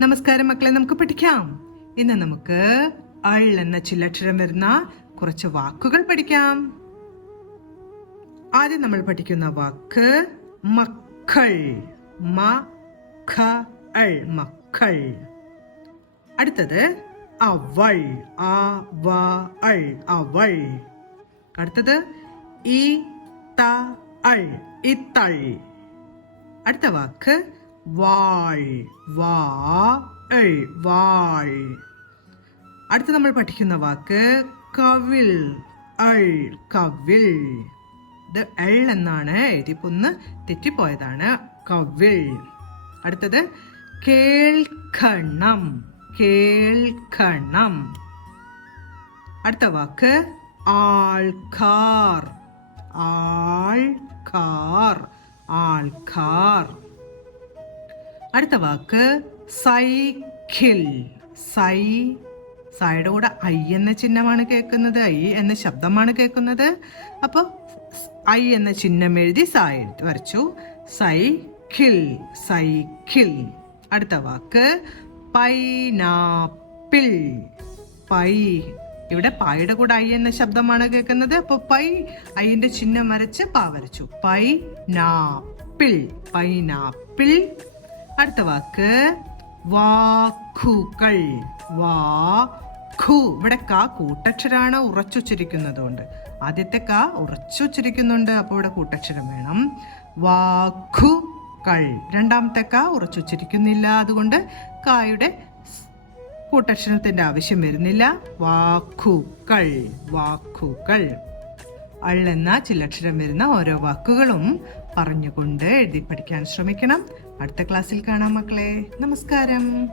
നമസ്കാരം മക്കളെ, നമുക്ക് പഠിക്കാം. ഇന്ന് നമുക്ക് അൾ എന്ന ചില്ലക്ഷരം വരുന്ന കുറച്ച് വാക്കുകൾ പഠിക്കാം. ആദ്യം നമ്മൾ പഠിക്കുന്ന വാക്ക് മക്കൾ. മക്കൾ. അടുത്തത് അവൾ. അവൾ. അടുത്തത് ഇത്തൾ. അടുത്ത വാക്ക് വാൾ. വാൾ. അടുത്ത നമ്മൾ പഠിക്കുന്ന വാക്ക് കവിൾ. കവിൾ. ഇത് എൾ എന്നാണ്, എഴുതിപ്പൊന്ന് തെറ്റിപ്പോയതാണ്. കവിൾ. അടുത്തത് കേൾക്കണം. കേൾക്കണം. അടുത്ത വാക്ക് ആൾക്കാർ. ആൾക്കാർ. ആൾക്കാർ. അടുത്ത വാക്ക് സൈക്കിൾ. സൈയുടെ കൂടെ ഐ എന്ന ചിഹ്നമാണ് കേൾക്കുന്നത്, ഐ എന്ന ശബ്ദമാണ് കേൾക്കുന്നത്. അപ്പോൾ ഐ എന്ന ചിഹ്നം എഴുതി സായി വരച്ചു. സൈക്കിൾ. സൈക്കിൾ. അടുത്ത വാക്ക് പൈനാപ്പിൾ. ഇവിടെ പായുടെ കൂടെ ഐ എന്ന ശബ്ദമാണ് കേൾക്കുന്നത്. അപ്പോൾ ഐന്റെ ചിഹ്നം വരച്ച് പാ വരച്ചു. പൈനാപ്പിൾ. പൈനാപ്പിൾ. അടുത്ത വാക്ക് വാക്കുകൾ. ഇവിടെ ക കൂട്ടക്ഷരാണ്, ഉറച്ചുച്ചരിക്കുന്നതുകൊണ്ട്. ആദ്യത്തെ ക ഉറച്ചുച്ചരിക്കുന്നുണ്ട്, അപ്പോൾ ഇവിടെ കൂട്ടക്ഷരം വേണം. വാക്കുകൾ. രണ്ടാമത്തെ ക ഉറച്ചുച്ചരിക്കുന്നില്ല, അതുകൊണ്ട് കായുടെ കൂട്ടക്ഷരത്തിന്റെ ആവശ്യം വരുന്നില്ല. വാക്കുകൾ. വാക്കുകൾ. അൾ എന്ന ചില്ലക്ഷരം വരുന്ന ഓരോ വാക്കുകളും പറഞ്ഞുകൊണ്ട് എഴുതി പഠിക്കാൻ ശ്രമിക്കണം. അടുത്ത ക്ലാസ്സിൽ കാണാം മക്കളെ. നമസ്കാരം.